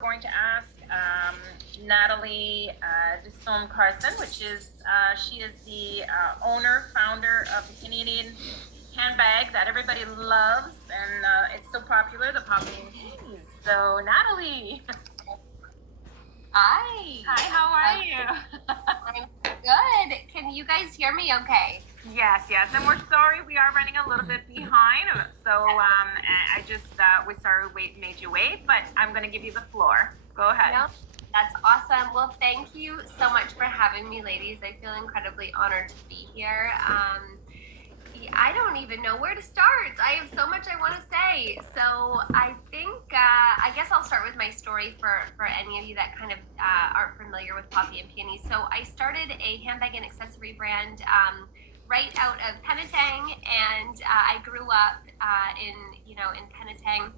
going to ask Natalie Dusome Carson, which is she is the owner, founder of the Canadian handbag that everybody loves, and it's so popular, the Poppy and Keys. So, Natalie, Hi. hi, how are you? I'm good. Can you guys hear me okay? Yes, yes, and we're sorry we are running a little bit behind. So I just we sorry made you wait, but I'm going to give you the floor. Go ahead. No, that's awesome. Well, thank you so much for having me, ladies. I feel incredibly honored to be here. I don't even know where to start. I have so much I want to say. So I think I guess I'll start with my story for any of you that kind of aren't familiar with Poppy and Peony. So I started a handbag and accessory brand right out of Penetang, and I grew up in Penetang,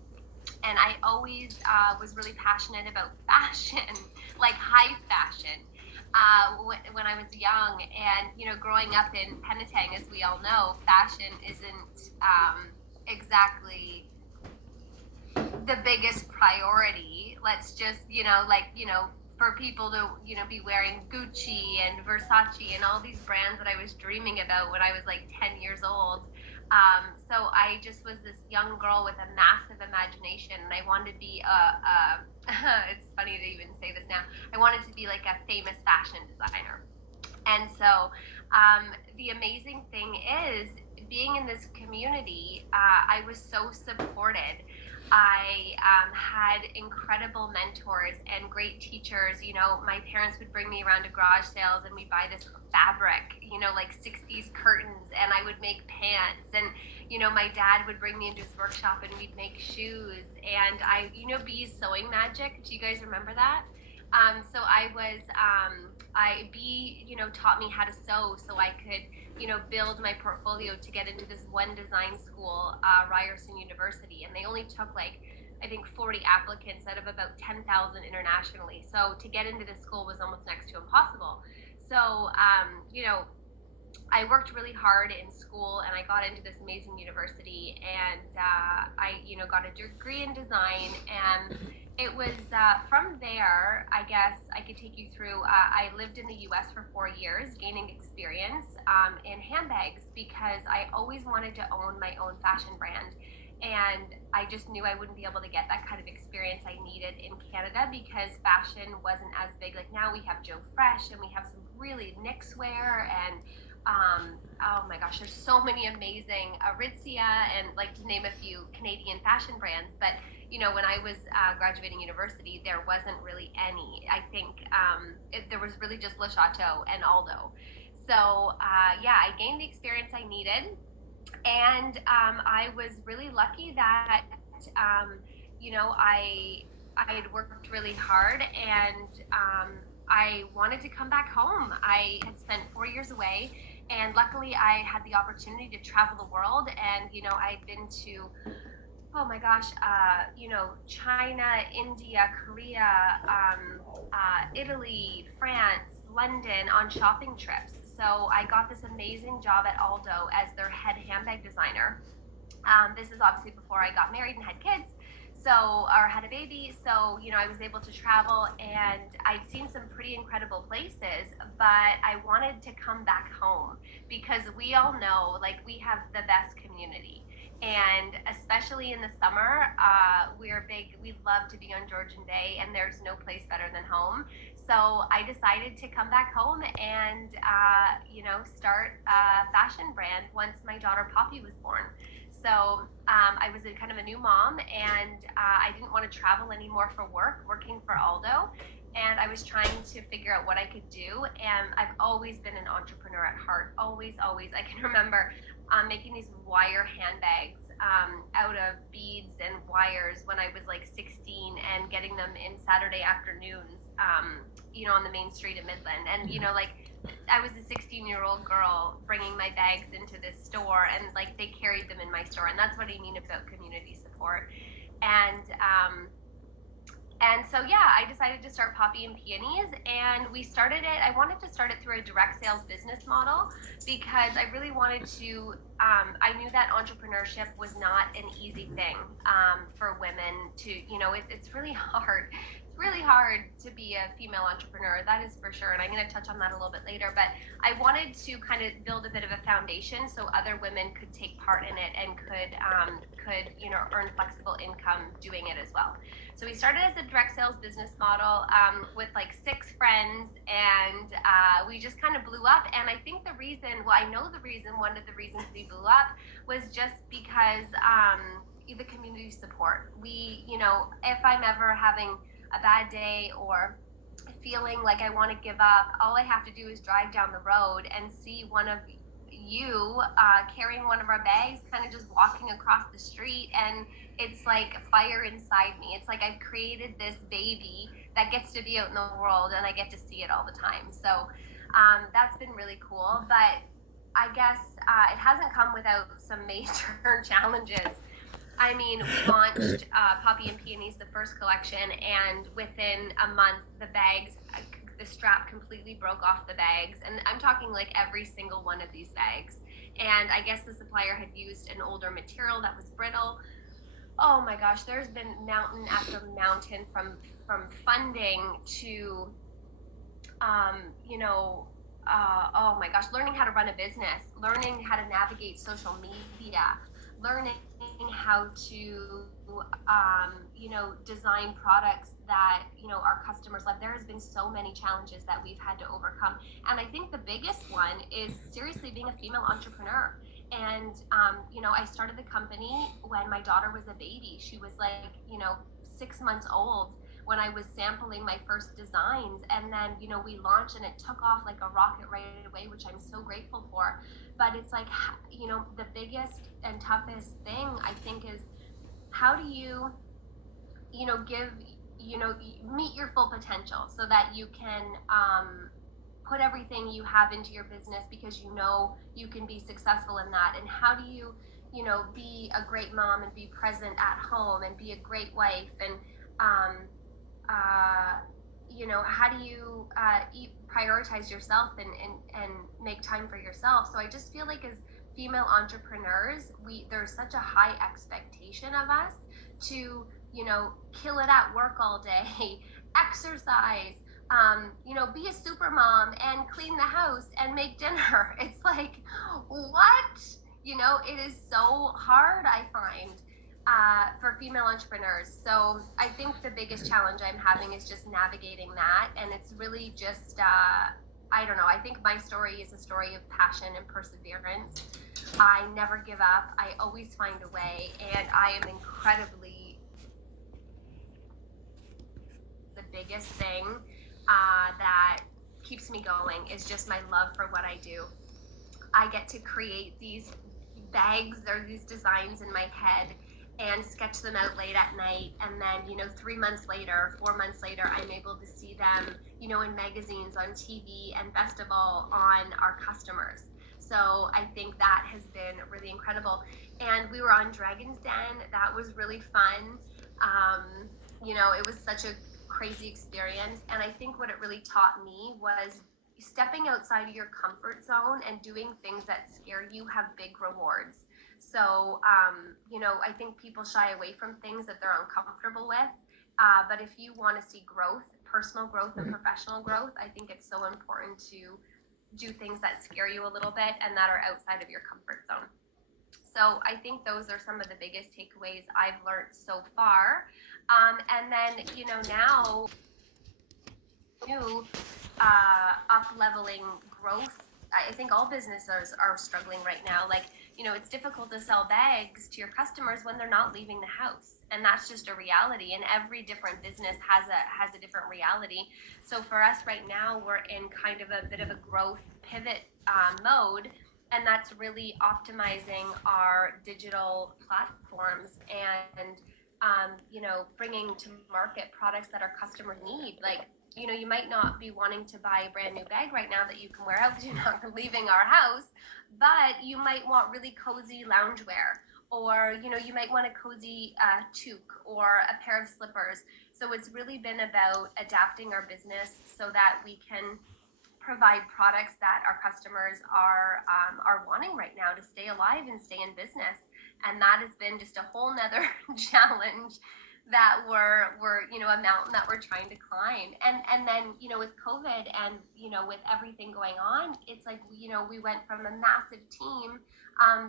and I always was really passionate about fashion, like high fashion, when I was young. And growing up in Penetang, as we all know, fashion isn't exactly the biggest priority. Let's just for people to be wearing Gucci and Versace and all these brands that I was dreaming about when I was like 10 years old. So I just was this young girl with a massive imagination, and I wanted to be it's funny to even say this now. I wanted to be like a famous fashion designer. And so the amazing thing is, being in this community, I was so supported. I had incredible mentors and great teachers. My parents would bring me around to garage sales, and we'd buy this fabric, like 60s curtains, and I would make pants. And, my dad would bring me into his workshop, and we'd make shoes. And Bee's Sewing Magic. Do you guys remember that? So B, taught me how to sew so I could, build my portfolio to get into this one design school, Ryerson University. And they only took I think 40 applicants out of about 10,000 internationally. So to get into this school was almost next to impossible. So, I worked really hard in school, and I got into this amazing university, and I, got a degree in design. And it was from there, I guess I could take you through. I lived in the US for 4 years, gaining experience in handbags, because I always wanted to own my own fashion brand. And I just knew I wouldn't be able to get that kind of experience I needed in Canada, because fashion wasn't as big. Like now we have Joe Fresh, and we have some really Knix wear, and oh my gosh, there's so many amazing Aritzia, and like, to name a few Canadian fashion brands. But when I was graduating university, there wasn't really any. I think there was really just Le Chateau and Aldo. So yeah, I gained the experience I needed, and I was really lucky that I had worked really hard, and I wanted to come back home. I had spent 4 years away, and luckily I had the opportunity to travel the world. And I'd been to, oh my gosh, China, India, Korea, Italy, France, London, on shopping trips. So I got this amazing job at Aldo as their head handbag designer. This is obviously before I got married and had kids, or had a baby. So, I was able to travel, and I'd seen some pretty incredible places, but I wanted to come back home, because we all know, like, we have the best community. And especially in the summer, we love to be on Georgian Bay, and there's no place better than home. So I decided to come back home and, start a fashion brand once my daughter Poppy was born. So I was kind of a new mom, and I didn't want to travel anymore for work, working for Aldo. And I was trying to figure out what I could do. And I've always been an entrepreneur at heart. Always, always. I can remember making these wire handbags out of beads and wires when I was like 16, and getting them in Saturday afternoons, on the main street in Midland. And, I was a 16-year-old girl bringing my bags into this store, and like they carried them in my store. And that's what I mean about community support. And so, yeah, I decided to start Poppy and Peonies, and we started it. I wanted to start it through a direct sales business model, because I really wanted to. I knew that entrepreneurship was not an easy thing for women to. It's really hard. It's really hard to be a female entrepreneur, that is for sure, and I'm going to touch on that a little bit later. But I wanted to kind of build a bit of a foundation so other women could take part in it and could earn flexible income doing it as well. So we started as a direct sales business model with like 6 friends, and we just kind of blew up. And I think the reason, well, I know the reason, one of the reasons we blew up was just because the community support. We, if I'm ever having a bad day or feeling like I want to give up, all I have to do is drive down the road and see one of you carrying one of our bags, kind of just walking across the street, and it's like fire inside me. It's like I've created this baby that gets to be out in the world, and I get to see it all the time. So that's been really cool. But I guess it hasn't come without some major challenges. I mean, we launched Poppy and Peonies, the first collection, and within a month, the strap completely broke off the bags. And I'm talking like every single one of these bags. And I guess the supplier had used an older material that was brittle. Oh my gosh, there's been mountain after mountain from funding to, oh my gosh, learning how to run a business, learning how to navigate social media, learning how to, design products that, our customers love. There has been so many challenges that we've had to overcome. And I think the biggest one is seriously being a female entrepreneur. And, I started the company when my daughter was a baby. She was like, 6 months old when I was sampling my first designs. And then, we launched and it took off like a rocket right away, which I'm so grateful for. But it's like, the biggest and toughest thing I think is how do you, meet your full potential so that you can put everything you have into your business because you can be successful in that. And how do you, be a great mom and be present at home and be a great wife and, how do you prioritize yourself and make time for yourself? So I just feel like as female entrepreneurs, there's such a high expectation of us to, kill it at work all day, exercise, be a super mom and clean the house and make dinner. It's like, what? It is so hard, I find, for female entrepreneurs. So I think the biggest challenge I'm having is just navigating that. And it's really just, I don't know, I think my story is a story of passion and perseverance. I never give up. I always find a way. And I am incredibly, the biggest thing that keeps me going is just my love for what I do. I get to create these bags or these designs in my head and sketch them out late at night, and then 3 months later, 4 months later, I'm able to see them in magazines, on TV, and best of all, on our customers. So I think that has been really incredible. And we were on Dragon's Den. That was really fun. It was such a crazy experience, and I think what it really taught me was stepping outside of your comfort zone and doing things that scare you have big rewards. So, I think people shy away from things that they're uncomfortable with. But if you want to see growth, personal growth and professional growth, I think it's so important to do things that scare you a little bit and that are outside of your comfort zone. So I think those are some of the biggest takeaways I've learned so far. And then, now new up-leveling growth. I think all businesses are struggling right now. Like, it's difficult to sell bags to your customers when they're not leaving the house. And that's just a reality. And every different business has a different reality. So for us right now, we're in kind of a bit of a growth pivot mode. And that's really optimizing our digital platforms and, bringing to market products that our customers need. Like, you might not be wanting to buy a brand new bag right now that you can wear out because you're not leaving our house, but you might want really cozy loungewear, or, you might want a cozy toque or a pair of slippers. So it's really been about adapting our business so that we can provide products that our customers are wanting right now to stay alive and stay in business. And that has been just a whole nother challenge that were a mountain that we're trying to climb. And then with COVID and with everything going on, it's like we went from a massive team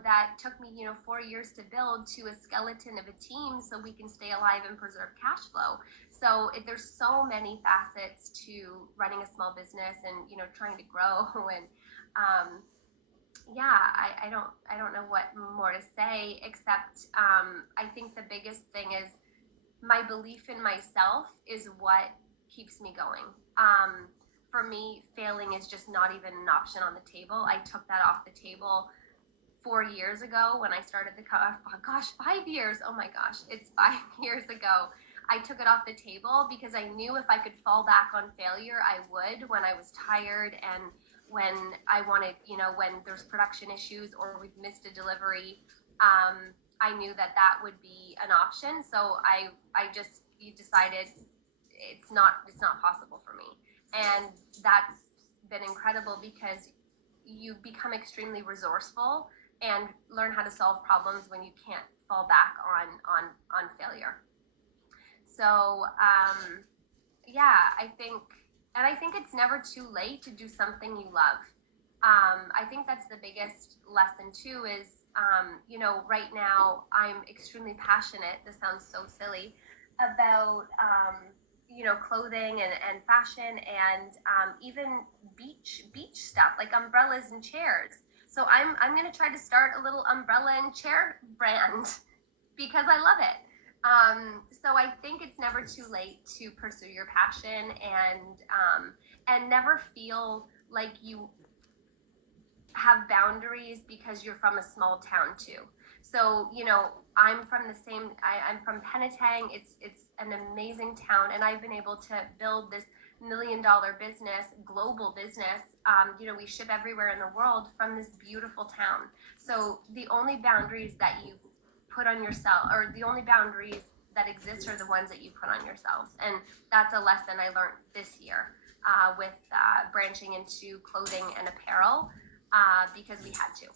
that took me 4 years to build to a skeleton of a team so we can stay alive and preserve cash flow. So there's so many facets to running a small business and trying to grow and yeah, I don't know what more to say except I think the biggest thing is my belief in myself is what keeps me going. For me, failing is just not even an option on the table. I took that off the table 4 years ago when I started oh gosh, 5 years. Oh my gosh, it's 5 years ago. I took it off the table because I knew if I could fall back on failure, I would when I was tired and when I wanted, when there's production issues or we've missed a delivery. I knew that would be an option. So I just decided it's not possible for me. And that's been incredible because you become extremely resourceful and learn how to solve problems when you can't fall back on failure. So yeah, I think it's never too late to do something you love. I think that's the biggest lesson too is, right now I'm extremely passionate, this sounds so silly, about, clothing and fashion and even beach stuff like umbrellas and chairs. So I'm going to try to start a little umbrella and chair brand because I love it. So I think it's never too late to pursue your passion and never feel like you have boundaries because you're from a small town too. So I'm from I'm from Penetang. It's an amazing town, and I've been able to build this $1 million business, global business. We ship everywhere in the world from this beautiful town. So the only boundaries that you put on yourself, or the only boundaries that exist, are the ones that you put on yourselves. And that's a lesson I learned this year with branching into clothing and apparel because we had to.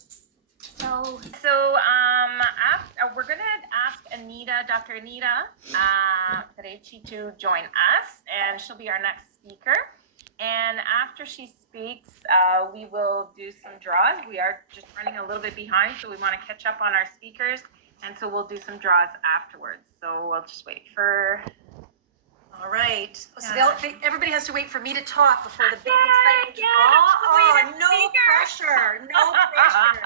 So we're going to ask Anita, Dr. Anita Federici, to join us, and she'll be our next speaker. And after she speaks, we will do some draws. We are just running a little bit behind, so we want to catch up on our speakers, and so we'll do some draws afterwards. So we'll just wait for... All right. So everybody has to wait for me to talk before the big excitement. No pressure. No pressure.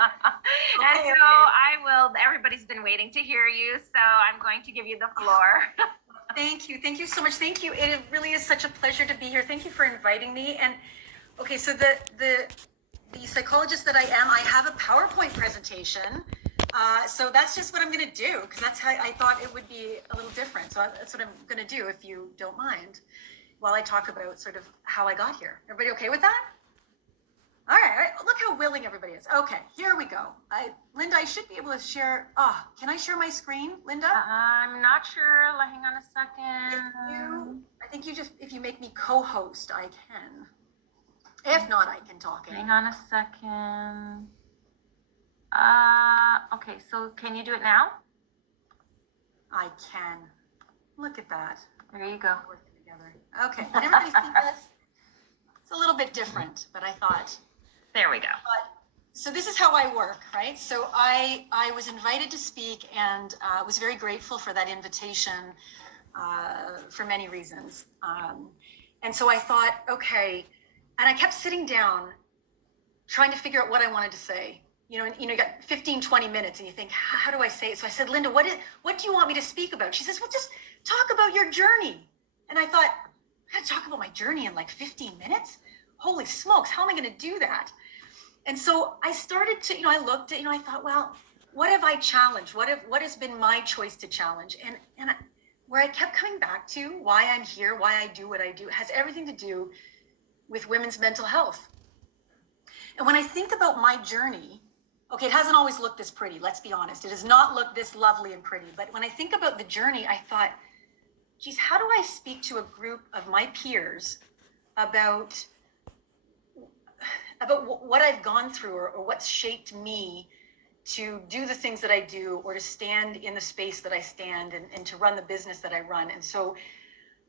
Okay, and so everybody's been waiting to hear you, so I'm going to give you the floor. Thank you. Thank you so much. Thank you. It really is such a pleasure to be here. Thank you for inviting me. And okay, so the psychologist that I am, I have a PowerPoint presentation. So that's just what I'm going to do, because that's how I thought it would be a little different. So that's what I'm going to do, if you don't mind, while I talk about sort of how I got here. Everybody okay with that? All right. Look how willing everybody is. Okay, here we go. Linda, I should be able to share. Can I share my screen, Linda? I'm not sure. Hang on a second. I think if you make me co-host, I can. If not, I can talk. Hang on a second. Okay, so can you do it now? I can. Look at that. There you go. Working together. Okay. Can everybody see this? It's a little bit different, but I thought. There we go. So this is how I work, right? So I was invited to speak and was very grateful for that invitation for many reasons. And so I thought, okay, and I kept sitting down trying to figure out what I wanted to say. You got 15, 20 minutes and you think, how do I say it? So I said, Linda, what do you want me to speak about? She says, well, just talk about your journey. And I thought, I'm going to talk about my journey in like 15 minutes? Holy smokes, how am I going to do that? And so I started to, I looked at, I thought, well, what have I challenged? What has been my choice to challenge? And where I kept coming back to why I'm here, why I do what I do, has everything to do with women's mental health. And when I think about my journey, okay, it hasn't always looked this pretty, let's be honest. It has not looked this lovely and pretty. But when I think about the journey, I thought, geez, how do I speak to a group of my peers about what I've gone through or what's shaped me to do the things that I do, or to stand in the space that I stand, and to run the business that I run. And so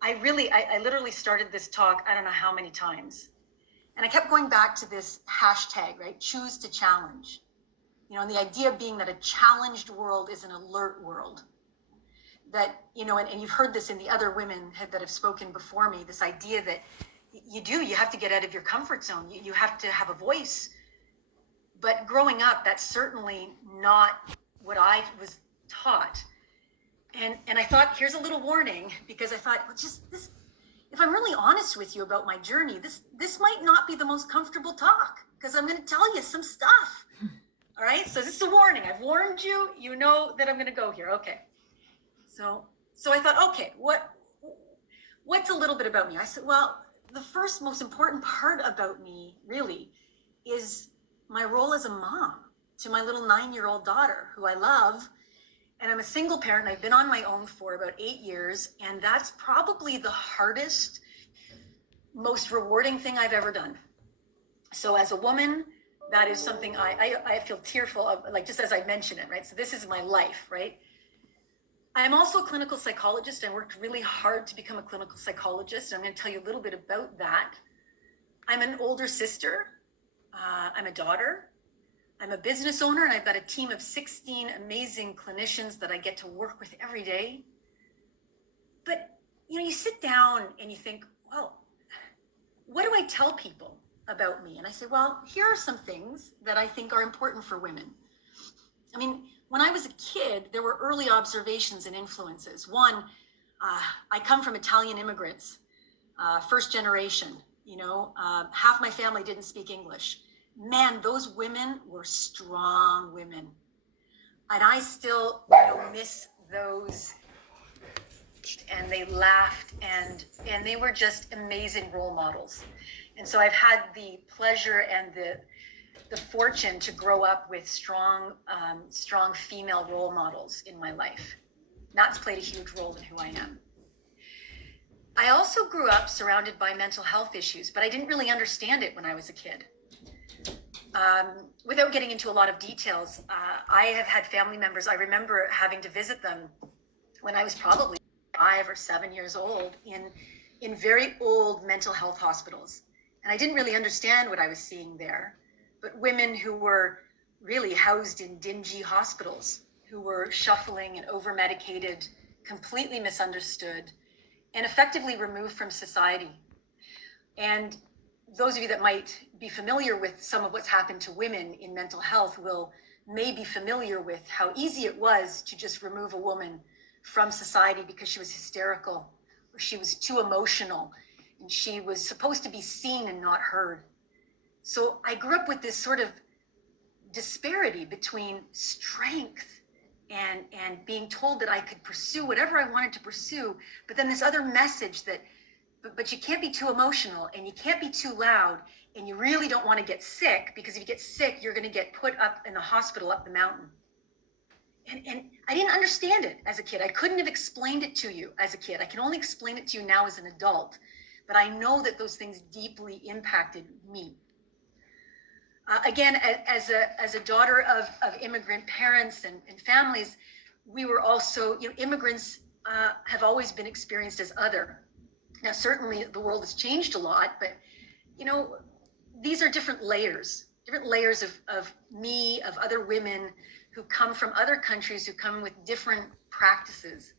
I literally started this talk, I don't know how many times. And I kept going back to this hashtag, right? Choose to challenge. You know, and the idea being that a challenged world is an alert world. That, you know, and you've heard this in the other women that have spoken before me, this idea that you have to get out of your comfort zone. You have to have a voice. But growing up, that's certainly not what I was taught. And I thought, here's a little warning, because I thought, well, just this, if I'm really honest with you about my journey, this might not be the most comfortable talk, because I'm going to tell you some stuff. All right. So this is a warning. I've warned you. You know that I'm going to go here. Okay. So I thought, okay, what's a little bit about me? I said, well, the first most important part about me really is my role as a mom to my little 9-year-old daughter, who I love. And I'm a single parent. I've been on my own for about 8 years. And that's probably the hardest, most rewarding thing I've ever done. So as a woman, that is something I feel tearful of, like, just as I mention it, right? So this is my life, right? I'm also a clinical psychologist. I worked really hard to become a clinical psychologist. I'm going to tell you a little bit about that. I'm an older sister. I'm a daughter. I'm a business owner, and I've got a team of 16 amazing clinicians that I get to work with every day. But, you know, you sit down and you think, well, what do I tell people about me? And I say, well, here are some things that I think are important for women. I mean, when I was a kid, there were early observations and influences. One, I come from Italian immigrants, first generation, you know, half my family didn't speak English. Man, those women were strong women. And I still, you know, miss those. And they laughed, and they were just amazing role models. And so I've had the pleasure and the fortune to grow up with strong female role models in my life. That's played a huge role in who I am. I also grew up surrounded by mental health issues, but I didn't really understand it when I was a kid. Without getting into a lot of details, I have had family members. I remember having to visit them when I was probably 5 or 7 years old in very old mental health hospitals. And I didn't really understand what I was seeing there. But women who were really housed in dingy hospitals, who were shuffling and over-medicated, completely misunderstood, and effectively removed from society. And those of you that might be familiar with some of what's happened to women in mental health may be familiar with how easy it was to just remove a woman from society because she was hysterical, or she was too emotional, and she was supposed to be seen and not heard. So I grew up with this sort of disparity between strength and being told that I could pursue whatever I wanted to pursue, but then this other message that, but you can't be too emotional, and you can't be too loud, and you really don't want to get sick, because if you get sick, you're going to get put up in the hospital up the mountain. And I didn't understand it as a kid. I couldn't have explained it to you as a kid. I can only explain it to you now as an adult, but I know that those things deeply impacted me. Again, as a daughter of immigrant parents and families, we were also, you know, immigrants have always been experienced as other. Now, certainly the world has changed a lot, but, you know, these are different layers of me, of other women who come from other countries, who come with different practices.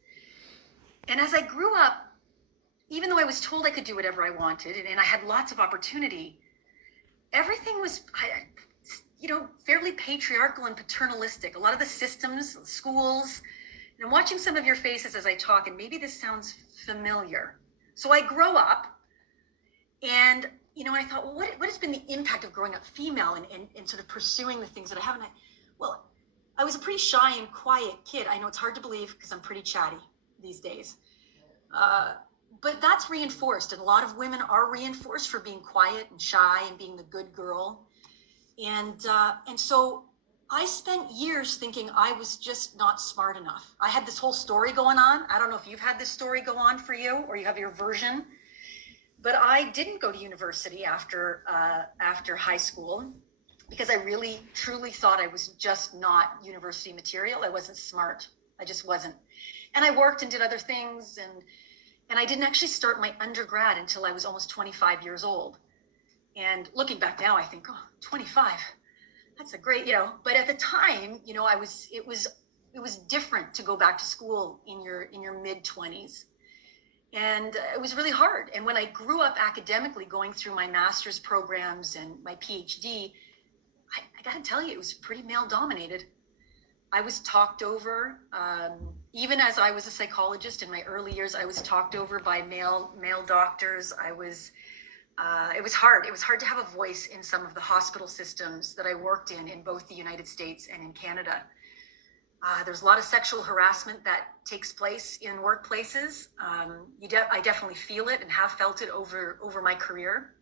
And as I grew up, even though I was told I could do whatever I wanted, and I had lots of opportunity, everything was, you know, fairly patriarchal and paternalistic. A lot of the systems, schools, and I'm watching some of your faces as I talk, and maybe this sounds familiar. So I grow up, and, you know, I thought, well, what has been the impact of growing up female and sort of pursuing the things that I haven't? Well, I was a pretty shy and quiet kid. I know it's hard to believe because I'm pretty chatty these days. But that's reinforced, and a lot of women are reinforced for being quiet and shy and being the good girl. And so I spent years thinking I was just not smart enough. I had this whole story going on. I don't know if you've had this story go on for you, or you have your version. But I didn't go to university after high school. because I really, truly thought I was just not university material. I wasn't smart. I just wasn't. And I worked and did other things. And I didn't actually start my undergrad until I was almost 25 years old. And looking back now, I think, oh, 25, that's a great, but at the time, it was different to go back to school in your mid 20s. And it was really hard. And when I grew up academically, going through my master's programs and my PhD, I got to tell you, it was pretty male dominated. I was talked over, even as I was a psychologist in my early years. I was talked over by male there's it was hard. It was hard to have a voice in some of the hospital systems that I worked in both the United States and in Canada. There's a lot of sexual harassment that takes place in workplaces. I definitely feel it and have felt it over my career.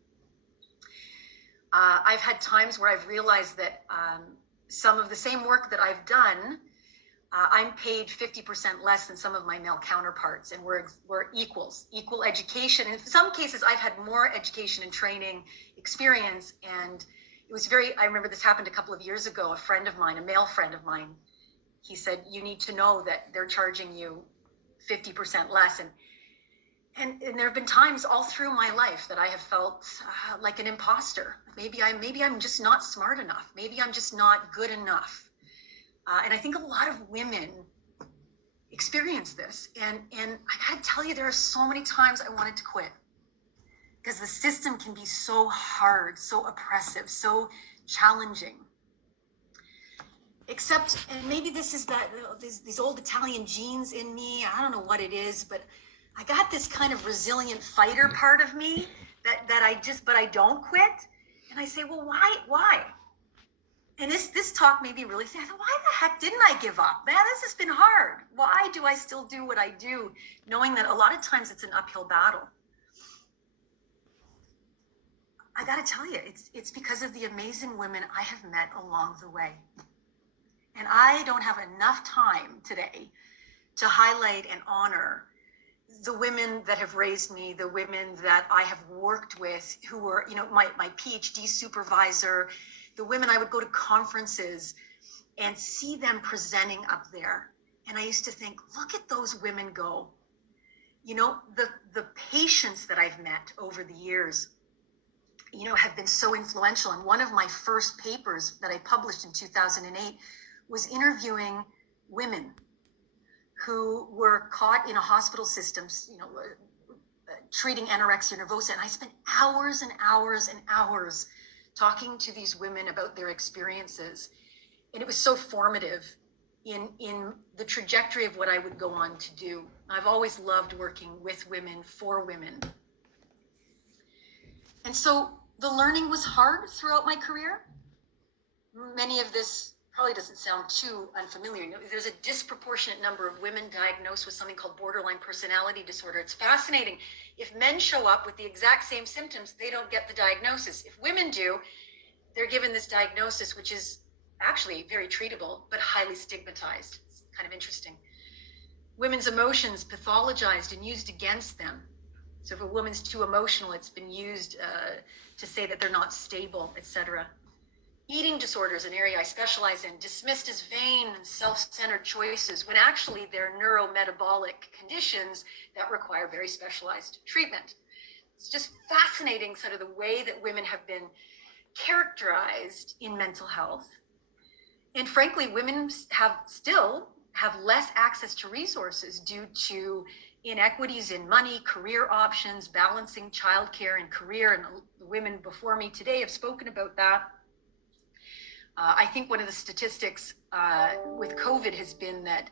I've had times where I've realized that some of the same work that I've done, I'm paid 50% less than some of my male counterparts, and we're equal education. In some cases, I've had more education and training experience, and it was I remember this happened a couple of years ago. A male friend of mine, he said, you need to know that they're charging you 50% less. And there have been times all through my life that I have felt like an imposter. Maybe I'm just not smart enough. Maybe I'm just not good enough. And I think a lot of women experience this. And I gotta tell you, there are so many times I wanted to quit because the system can be so hard, so oppressive, so challenging. Except, and maybe this is these old Italian genes in me. I don't know what it is, but I got this kind of resilient fighter part of me but I don't quit. And I say, well, why? And this talk made me really think, why the heck didn't I give up? Man, this has been hard. Why do I still do what I do, knowing that a lot of times it's an uphill battle? I got to tell you, it's because of the amazing women I have met along the way. And I don't have enough time today to highlight and honor the women that have raised me, the women that I have worked with, who were, my PhD supervisor, the women I would go to conferences and see them presenting up there. And I used to think, look at those women go. The patients that I've met over the years, have been so influential. And one of my first papers that I published in 2008 was interviewing women who were caught in a hospital system, treating anorexia nervosa. And I spent hours and hours and hours talking to these women about their experiences. And it was so formative in the trajectory of what I would go on to do. I've always loved working with women, for women. And so the learning was hard throughout my career. Many of this probably doesn't sound too unfamiliar. There's a disproportionate number of women diagnosed with something called borderline personality disorder. It's fascinating. If men show up with the exact same symptoms, they don't get the diagnosis. If women do, they're given this diagnosis, which is actually very treatable, but highly stigmatized. It's kind of interesting. Women's emotions pathologized and used against them. So if a woman's too emotional, it's been used to say that they're not stable, etc. Eating disorders, an area I specialize in, dismissed as vain and self-centered choices, when actually they're neurometabolic conditions that require very specialized treatment. It's just fascinating, sort of the way that women have been characterized in mental health. And frankly, women still have less access to resources due to inequities in money, career options, balancing childcare and career. And the women before me today have spoken about that. I think one of the statistics with COVID has been that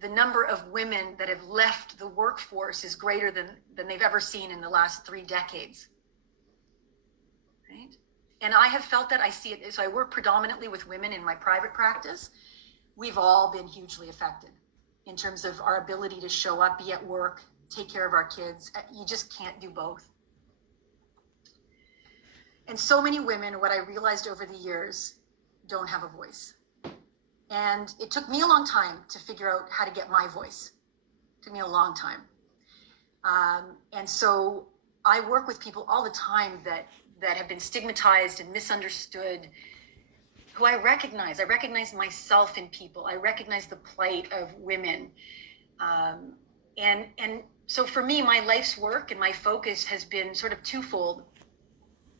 the number of women that have left the workforce is greater than they've ever seen in the last 3 decades. Right? And I have felt that. I see it. So I work predominantly with women in my private practice. We've all been hugely affected in terms of our ability to show up, be at work, take care of our kids. You just can't do both. And so many women, what I realized over the years, don't have a voice. And it took me a long time to figure out how to get my voice. It took me a long time. And so I work with people all the time that that have been stigmatized and misunderstood, who I recognize. I recognize myself in people. I recognize the plight of women. And so for me, my life's work and my focus has been sort of twofold.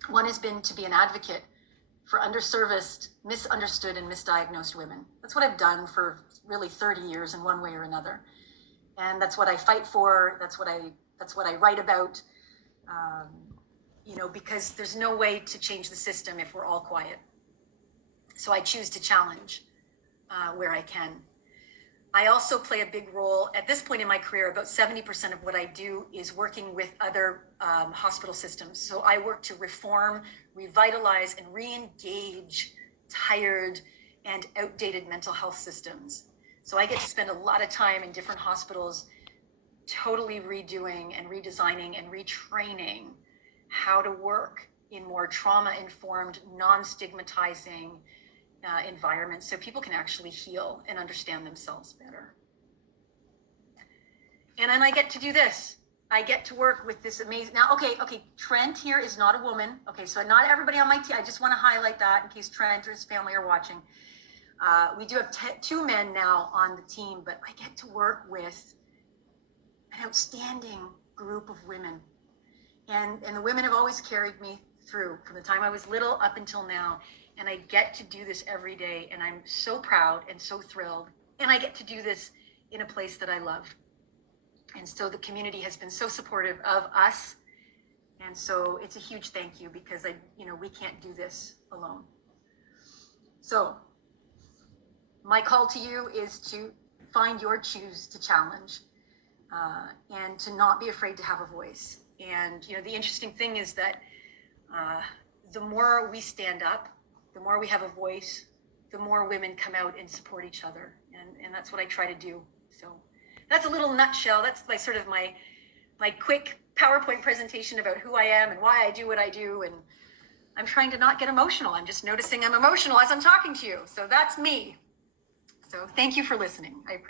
One has been to be an advocate for underserviced, misunderstood, and misdiagnosed women. That's what I've done for really 30 years in one way or another. And that's what I fight for. That's what I write about. Because there's no way to change the system if we're all quiet. So I choose to challenge where I can. I also play a big role at this point in my career. About 70% of what I do is working with other hospital systems. So I work to reform, revitalize, and re-engage tired and outdated mental health systems. So I get to spend a lot of time in different hospitals totally redoing and redesigning and retraining how to work in more trauma-informed, non-stigmatizing environments so people can actually heal and understand themselves better. And then I get to do this. I get to work with this amazing, now, okay, Trent here is not a woman. Okay, so not everybody on my team, I just want to highlight that in case Trent or his family are watching. We do have two men now on the team, but I get to work with an outstanding group of women. And the women have always carried me through from the time I was little up until now. And I get to do this every day. And I'm so proud and so thrilled. And I get to do this in a place that I love. And so the community has been so supportive of us. And so it's a huge thank you because we can't do this alone. So my call to you is to find your choose to challenge and to not be afraid to have a voice. And, the interesting thing is that the more we stand up, the more we have a voice, the more women come out and support each other. And that's what I try to do. So that's a little nutshell. That's my quick PowerPoint presentation about who I am and why I do what I do. And I'm trying to not get emotional. I'm just noticing I'm emotional as I'm talking to you. So that's me. So thank you for listening. I appreciate it.